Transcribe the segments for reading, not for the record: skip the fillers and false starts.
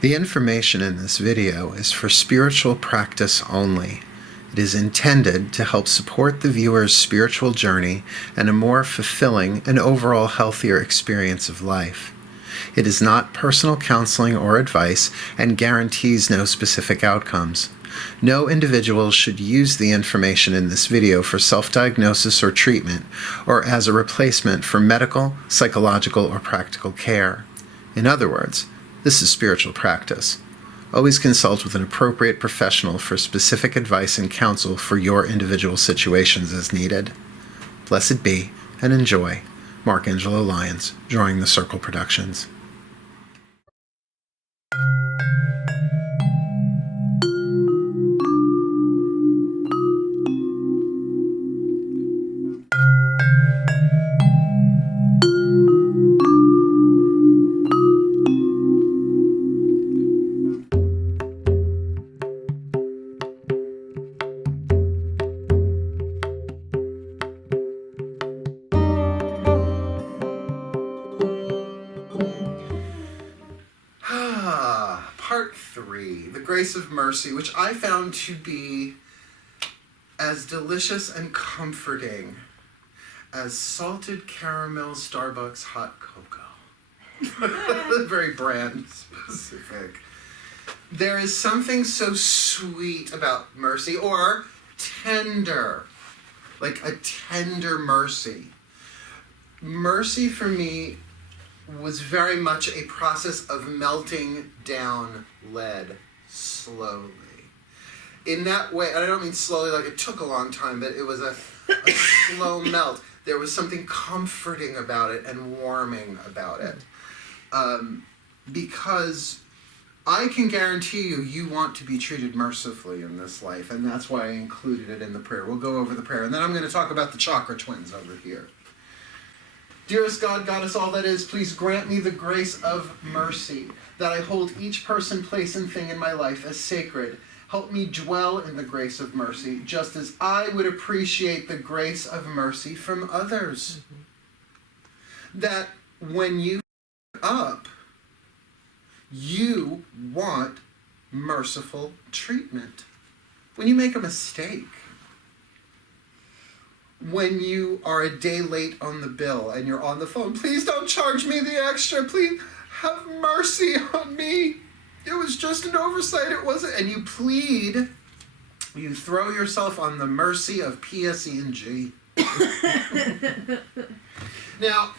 The information in this video is for spiritual practice only. It is intended to help support the viewer's spiritual journey and a more fulfilling and overall healthier experience of life. It is not personal counseling or advice and guarantees no specific outcomes. No individual should use the information in this video for self-diagnosis or treatment, or as a replacement for medical, psychological, or practical care. In other words, this is spiritual practice. Always consult with an appropriate professional for specific advice and counsel for your individual situations as needed. Blessed be and enjoy. Mark Angelo Lyons, Drawing the Circle Productions. Part 3, the grace of mercy, which I found to be as delicious and comforting as salted caramel Starbucks hot cocoa. Very brand specific. There is something so sweet about mercy, or tender, like a tender mercy. Mercy for me was very much a process of melting down lead slowly. In that way, and I don't mean slowly like it took a long time, but it was a slow melt. There was something comforting about it and warming about it. Because I can guarantee you, you want to be treated mercifully in this life, and that's why I included it in the prayer. We'll go over the prayer, and then I'm going to talk about the chakra twins over here. Dearest God, Goddess, all that is, please grant me the grace of mercy, that I hold each person, place, and thing in my life as sacred. Help me dwell in the grace of mercy, just as I would appreciate the grace of mercy from others. That when you up, you want merciful treatment. When you make a mistake, when you are a day late on the bill and you're on the phone, please don't charge me the extra. Please have mercy on me. It was just an oversight. It wasn't. And you plead, you throw yourself on the mercy of PSE&G. Now,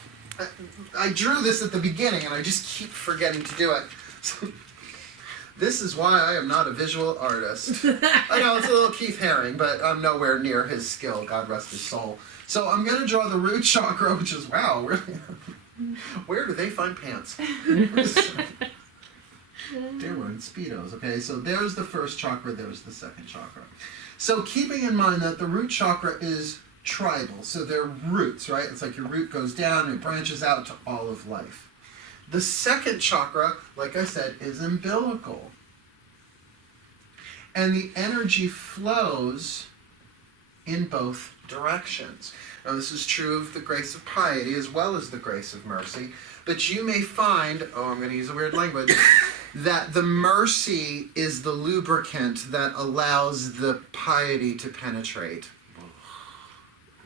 I drew this at the beginning and I just keep forgetting to do it. So, this is why I am not a visual artist. I know, it's a little Keith Haring, but I'm nowhere near his skill, God rest his soul. So I'm going to draw the root chakra, which is, wow, really, where do they find pants? They were in Speedos, okay? So there's the first chakra, there's the second chakra. So keeping in mind that the root chakra is tribal, so they're roots, right? It's like your root goes down and it branches out to all of life. The second chakra, like I said, is umbilical. And the energy flows in both directions. Now, this is true of the grace of piety as well as the grace of mercy. But you may find, I'm going to use a weird language, that the mercy is the lubricant that allows the piety to penetrate.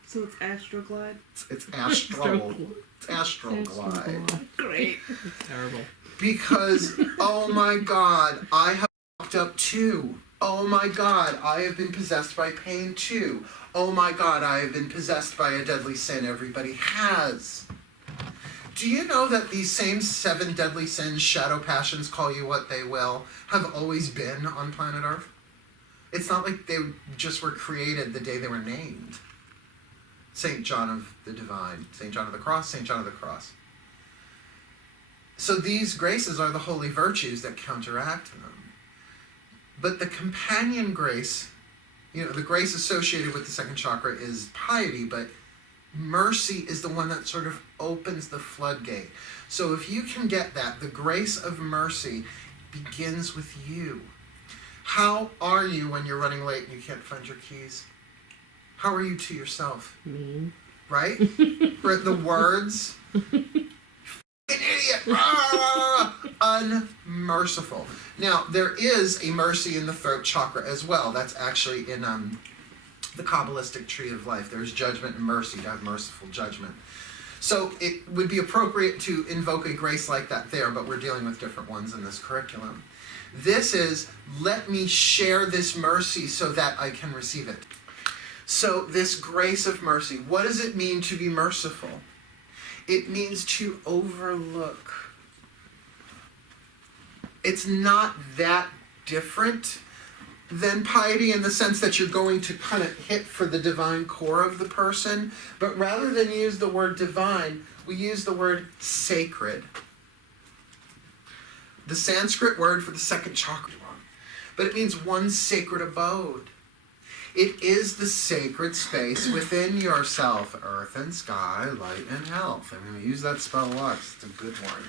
So it's Astroglide? It's astral. It's Astroglide. Great. It's terrible. Because, oh my God, I have fucked up too. Oh my God, I have been possessed by pain too. Oh my God, I have been possessed by a deadly sin. Everybody has. Do you know that these same 7 deadly sins, shadow passions, call you what they will, have always been on planet Earth? It's not like they just were created the day they were named. St. John of the Divine, St. John of the Cross, St. John of the Cross. So these graces are the holy virtues that counteract them. But the companion grace, the grace associated with the second chakra is piety, but mercy is the one that sort of opens the floodgate. So if you can get that, the grace of mercy begins with you. How are you when you're running late and you can't find your keys? How are you to yourself? Mean. Right? The words. Idiot! idiot! Unmerciful. Now, there is a mercy in the throat chakra as well. That's actually in the Kabbalistic tree of life. There's judgment and mercy, to have merciful judgment. So it would be appropriate to invoke a grace like that there, but we're dealing with different ones in this curriculum. This is, let me share this mercy so that I can receive it. So this grace of mercy, what does it mean to be merciful? It means to overlook. It's not that different than piety in the sense that you're going to kind of hit for the divine core of the person, but rather than use the word divine, we use the word sacred. The Sanskrit word for the second chakra, but it means one sacred abode. It is the sacred space within yourself, earth and sky, light and health. I mean, we use that spell a lot. It's a good one.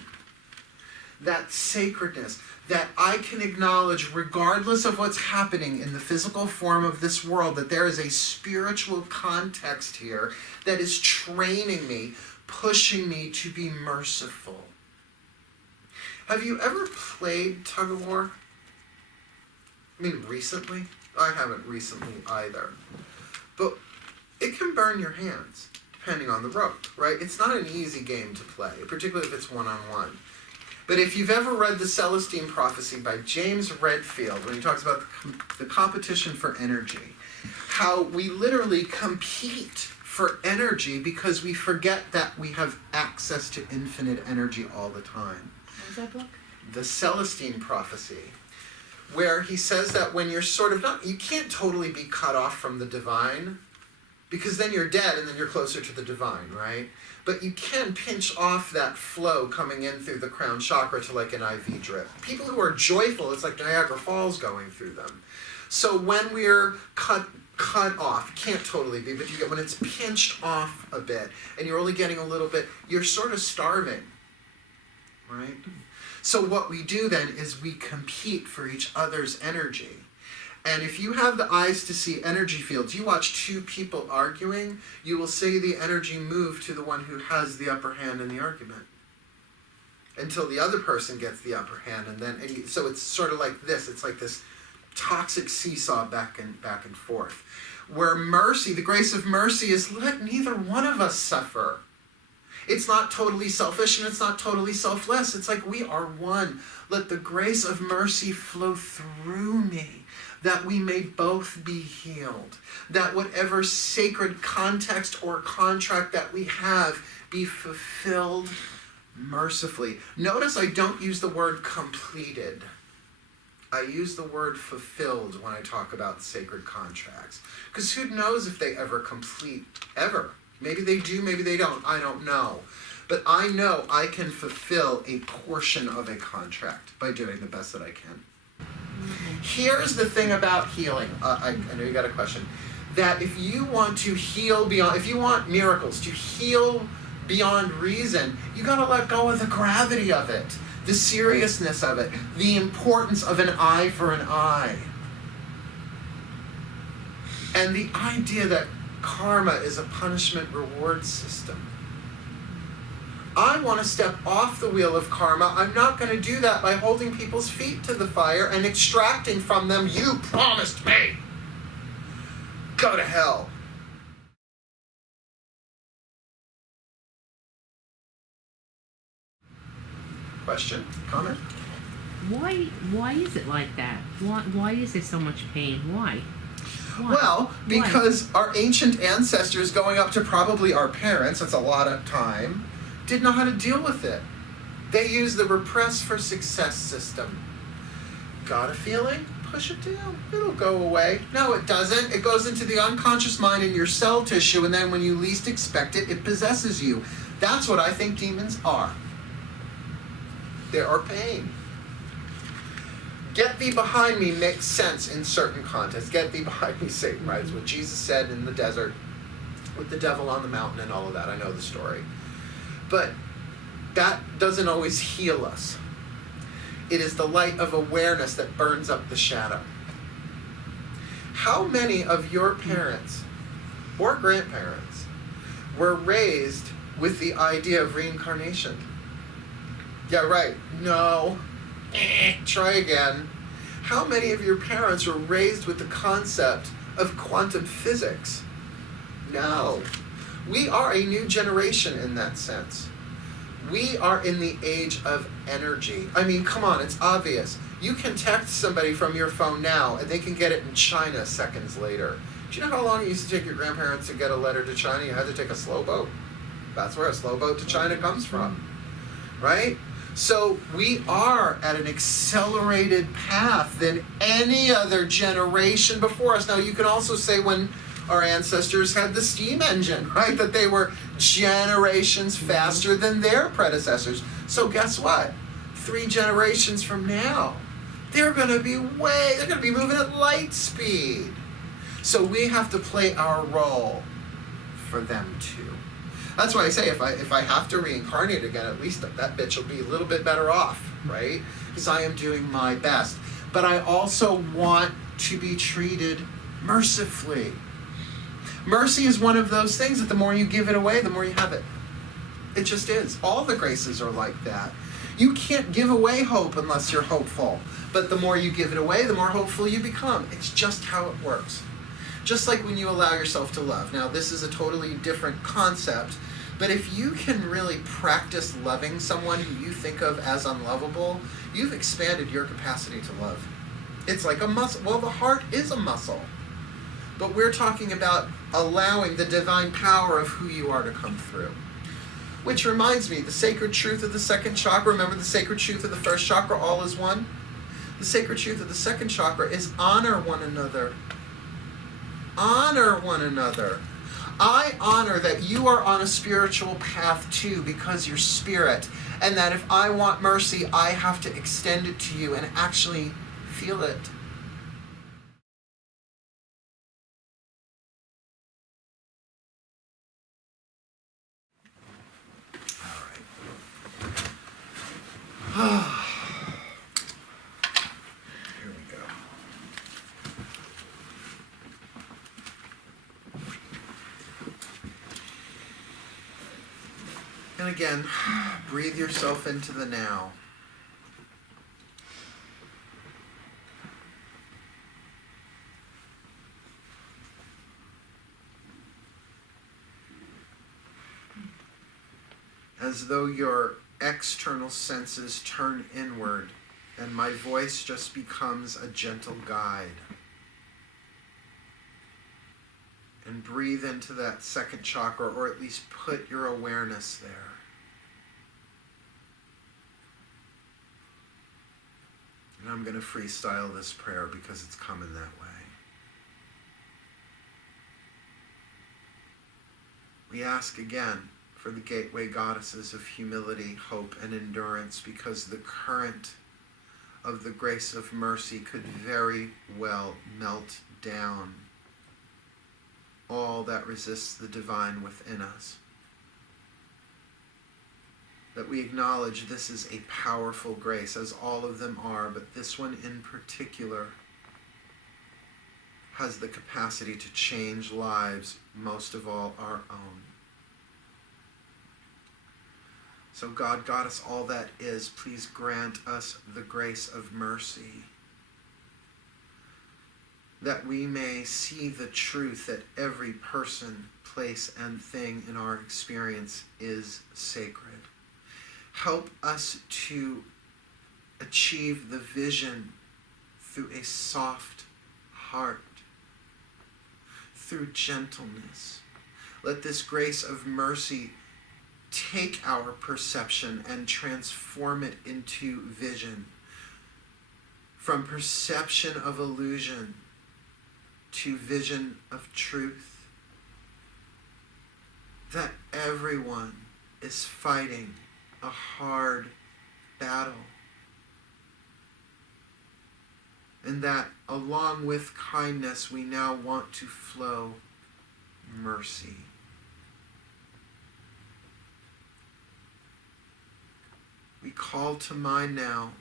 That sacredness that I can acknowledge regardless of what's happening in the physical form of this world, that there is a spiritual context here that is training me, pushing me to be merciful. Have you ever played tug of war? I mean, recently? I haven't recently either. But it can burn your hands, depending on the rope, right? It's not an easy game to play, particularly if it's one-on-one. But if you've ever read The Celestine Prophecy by James Redfield, when he talks about the competition for energy, how we literally compete for energy because we forget that we have access to infinite energy all the time. What was that book? The Celestine Prophecy, where he says that when you're sort of not, you can't totally be cut off from the divine, because then you're dead and then you're closer to the divine, right? But you can pinch off that flow coming in through the crown chakra to like an IV drip. People who are joyful, it's like Niagara Falls going through them. So when we're cut off, can't totally be, but you get when it's pinched off a bit and you're only getting a little bit, you're sort of starving, right? So what we do then is we compete for each other's energy. And if you have the eyes to see energy fields, you watch two people arguing, you will see the energy move to the one who has the upper hand in the argument until the other person gets the upper hand. So it's sort of like this. It's like this toxic seesaw back and forth. Where mercy, the grace of mercy, is let neither one of us suffer. It's not totally selfish and it's not totally selfless. It's like we are one. Let the grace of mercy flow through me, that we may both be healed, that whatever sacred context or contract that we have be fulfilled mercifully. Notice I don't use the word completed. I use the word fulfilled when I talk about sacred contracts. Because who knows if they ever complete, ever. Maybe they do, maybe they don't. I don't know. But I know I can fulfill a portion of a contract by doing the best that I can. Here's the thing about healing. I know you got a question. That if you want to heal beyond, if you want miracles, to heal beyond reason, you got to let go of the gravity of it, the seriousness of it, the importance of an eye for an eye. And the idea that karma is a punishment-reward system. I want to step off the wheel of karma. I'm not going to do that by holding people's feet to the fire and extracting from them, you promised me. Go to hell. Question? Comment? Why is it like that? Why is there so much pain? Why? Well, because our ancient ancestors, going up to probably our parents, that's a lot of time, didn't know how to deal with it. They used the repress for success system. Got a feeling? Push it down. It'll go away. No, it doesn't. It goes into the unconscious mind in your cell tissue, and then when you least expect it, it possesses you. That's what I think demons are. They are pain. Get thee behind me makes sense in certain contexts. Get thee behind me, Satan, right? It's what Jesus said in the desert with the devil on the mountain and all of that. I know the story. But that doesn't always heal us. It is the light of awareness that burns up the shadow. How many of your parents or grandparents were raised with the idea of reincarnation? Yeah, right. No. Try again. How many of your parents were raised with the concept of quantum physics? No. We are a new generation in that sense. We are in the age of energy. I mean, come on, it's obvious. You can text somebody from your phone now, and they can get it in China seconds later. Do you know how long it used to take your grandparents to get a letter to China? You had to take a slow boat. That's where a slow boat to China comes from, right? So we are at an accelerated path than any other generation before us. Now, you can also say when our ancestors had the steam engine, right? That they were generations faster than their predecessors. So guess what? 3 generations from now, they're going to be moving at light speed. So we have to play our role for them too. That's why I say if I have to reincarnate again, at least that bitch will be a little bit better off, right? Because I am doing my best. But I also want to be treated mercifully. Mercy is one of those things that the more you give it away, the more you have it. It just is. All the graces are like that. You can't give away hope unless you're hopeful. But the more you give it away, the more hopeful you become. It's just how it works. Just like when you allow yourself to love. Now, this is a totally different concept, but if you can really practice loving someone who you think of as unlovable, you've expanded your capacity to love. It's like a muscle. Well, the heart is a muscle. But we're talking about allowing the divine power of who you are to come through. Which reminds me, the sacred truth of the second chakra, remember the sacred truth of the first chakra, all is one? The sacred truth of the second chakra is honor one another. Honor one another. I honor that you are on a spiritual path too because you're spirit, and that if I want mercy, I have to extend it to you and actually feel it. All right. Here we go. And again, breathe yourself into the now. As though your external senses turn inward and my voice just becomes a gentle guide. And breathe into that second chakra, or at least put your awareness there. And I'm going to freestyle this prayer because it's coming that way. We ask again for the gateway goddesses of humility, hope, and endurance, because the current of the grace of mercy could very well melt down all that resists the divine within us. That we acknowledge this is a powerful grace, as all of them are, but this one in particular has the capacity to change lives, most of all our own. So God, Goddess, all that is, please grant us the grace of mercy, that we may see the truth that every person, place, and thing in our experience is sacred. Help us to achieve the vision through a soft heart, through gentleness. Let this grace of mercy take our perception and transform it into vision, from perception of illusion to vision of truth, that everyone is fighting a hard battle, and that along with kindness we now want to flow mercy. We call to mind now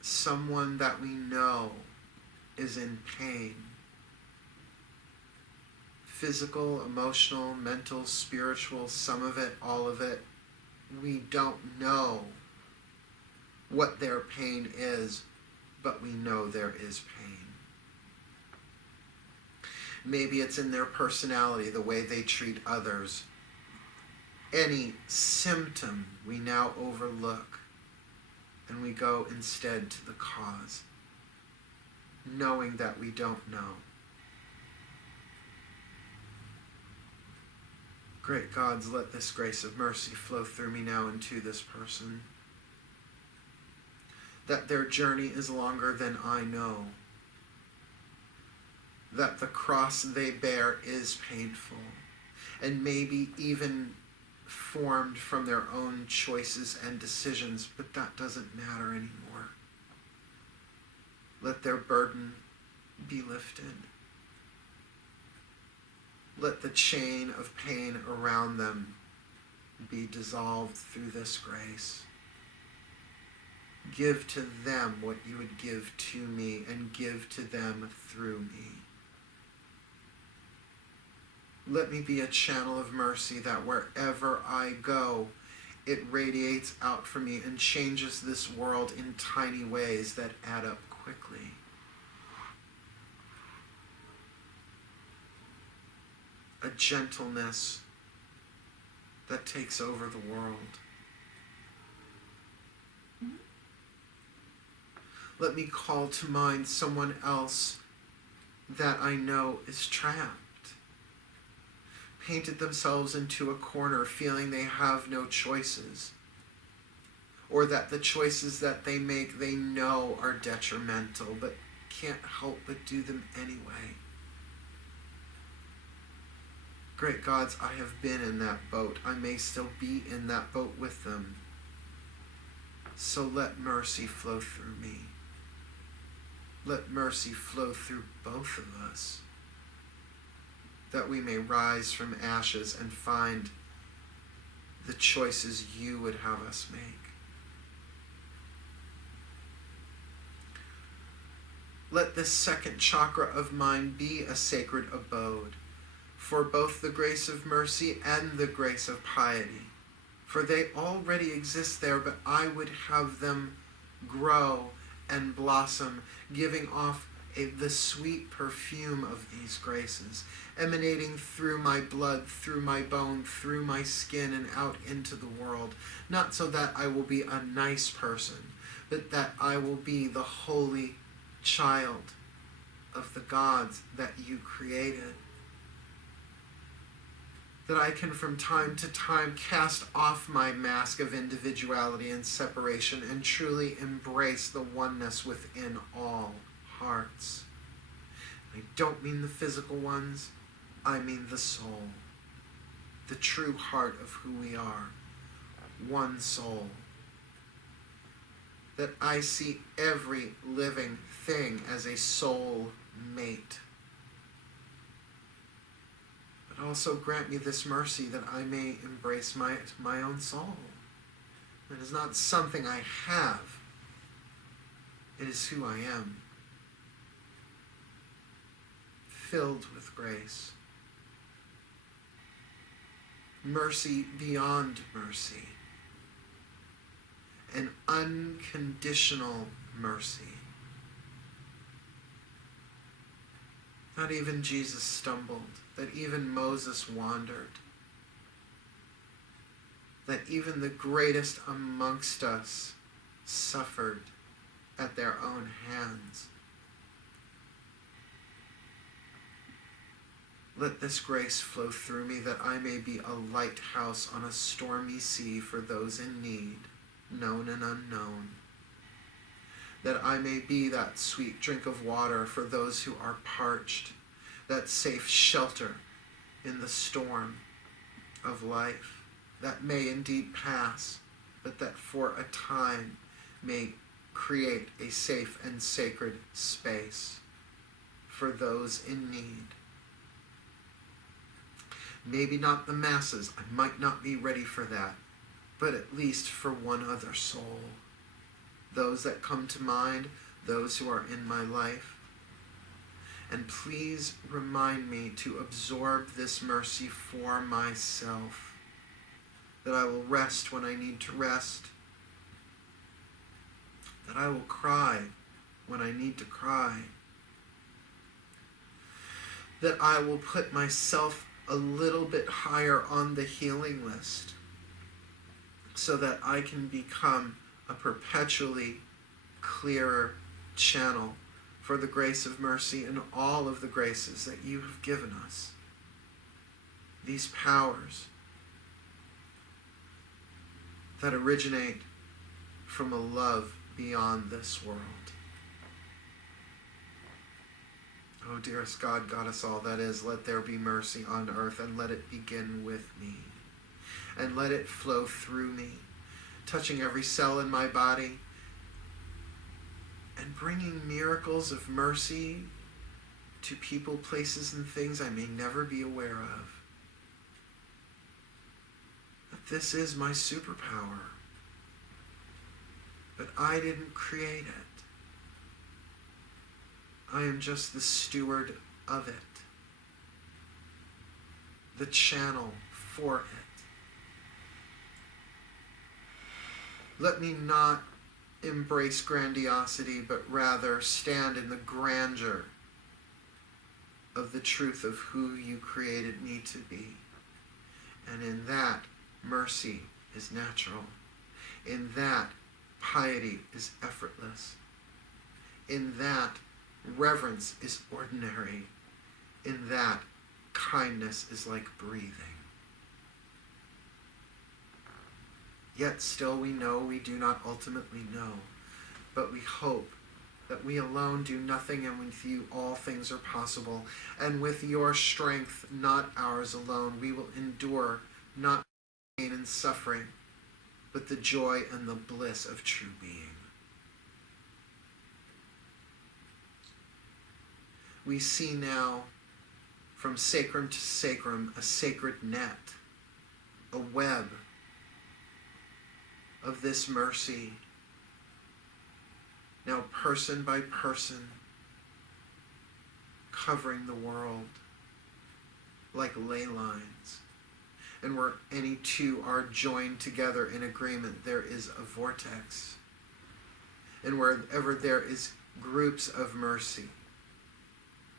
someone that we know is in pain. Physical, emotional, mental, spiritual, some of it, all of it. we don't know what their pain is, but we know there is pain. Maybe it's in their personality, the way they treat others. Any symptom we now overlook, and we go instead to the cause, knowing that we don't know. Great gods, let this grace of mercy flow through me now into this person, that their journey is longer than I know, that the cross they bear is painful, and maybe even formed from their own choices and decisions, but that doesn't matter anymore. Let their burden be lifted. Let the chain of pain around them be dissolved through this grace. Give to them what you would give to me, and give to them through me. Let me be a channel of mercy that wherever I go, it radiates out from me and changes this world in tiny ways that add up quickly. A gentleness that takes over the world. Let me call to mind someone else that I know is trapped, painted themselves into a corner feeling they have no choices, or that the choices that they make they know are detrimental but can't help but do them anyway. Great gods, I have been in that boat. I may still be in that boat with them. So let mercy flow through me. Let mercy flow through both of us, that we may rise from ashes and find the choices you would have us make. Let this second chakra of mine be a sacred abode for both the grace of mercy and the grace of piety, for they already exist there, but I would have them grow and blossom, giving off the sweet perfume of these graces, emanating through my blood, through my bone, through my skin, and out into the world, not so that I will be a nice person, but that I will be the holy child of the gods that you created. That I can from time to time cast off my mask of individuality and separation and truly embrace the oneness within all hearts. I don't mean the physical ones, I mean the soul, the true heart of who we are, one soul. That I see every living thing as a soul mate. But also grant me this mercy that I may embrace my own soul. It is not something I have, it is who I am. Filled with grace. Mercy beyond mercy. An unconditional mercy. Not even Jesus stumbled, that even Moses wandered, that even the greatest amongst us suffered at their own hands. Let this grace flow through me that I may be a lighthouse on a stormy sea for those in need, known and unknown. That I may be that sweet drink of water for those who are parched, that safe shelter in the storm of life that may indeed pass, but that for a time may create a safe and sacred space for those in need. Maybe not the masses, I might not be ready for that, but at least for one other soul. Those that come to mind, those who are in my life. And please remind me to absorb this mercy for myself, that I will rest when I need to rest, that I will cry when I need to cry, that I will put myself a little bit higher on the healing list so that I can become a perpetually clearer channel for the grace of mercy and all of the graces that you have given us. These powers that originate from a love beyond this world. Oh, dearest God, Goddess, all that is, let there be mercy on earth, and let it begin with me, and let it flow through me, touching every cell in my body, and bringing miracles of mercy to people, places, and things I may never be aware of. That this is my superpower, but I didn't create it. I am just the steward of it, the channel for it. Let me not embrace grandiosity, but rather stand in the grandeur of the truth of who you created me to be. And in that, mercy is natural. In that, piety is effortless. In that, reverence is ordinary. In that, kindness is like breathing. Yet still we know we do not ultimately know, but we hope that we alone do nothing, and with you all things are possible. And with your strength, not ours alone, we will endure not pain and suffering, but the joy and the bliss of true being. We see now, from sacrum to sacrum, a sacred net, a web of this mercy, now person by person, covering the world like ley lines. And where any two are joined together in agreement, there is a vortex. And wherever there is groups of mercy,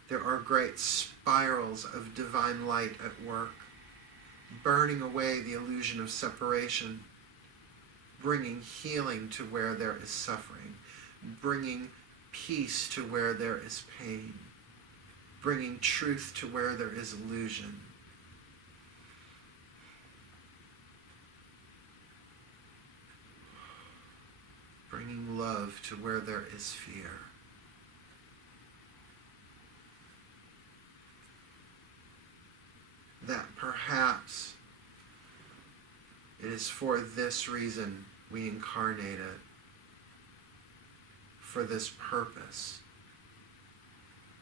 there are great spirals of divine light at work, burning away the illusion of separation, bringing healing to where there is suffering, bringing peace to where there is pain, bringing truth to where there is illusion. Bringing love to where there is fear. That perhaps it is for this reason we incarnated, for this purpose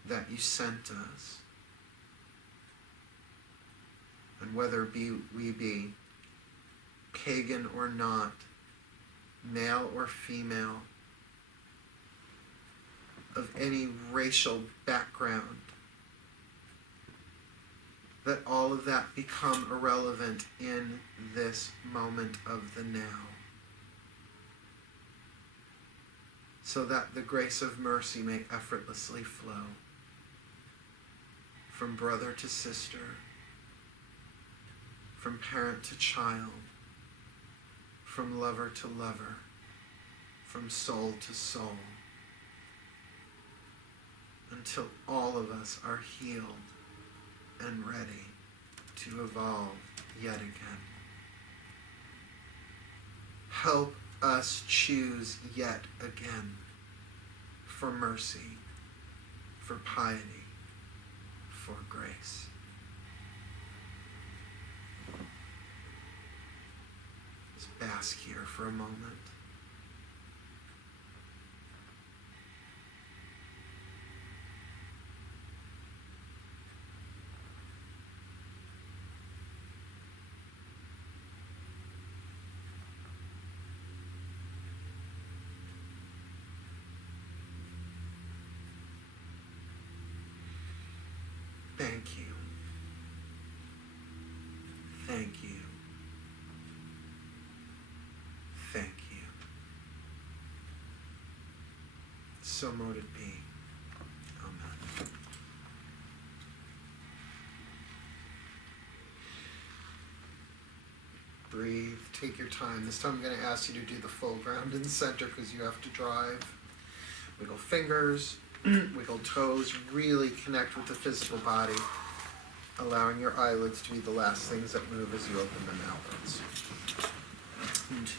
that you sent us. And whether we be pagan or not, male or female, of any racial background, that all of that become irrelevant in this moment of the now, so that the grace of mercy may effortlessly flow from brother to sister, from parent to child, from lover to lover, from soul to soul, until all of us are healed and ready to evolve yet again. Help us choose yet again for mercy, for piety, for grace. Let's bask here for a moment. Thank you. Thank you. So mote it be. Amen. Breathe. Take your time. This time I'm going to ask you to do the full ground and center because you have to drive. Wiggle fingers, wiggle toes. Really connect with the physical body, allowing your eyelids to be the last things that move as you open them outwards. And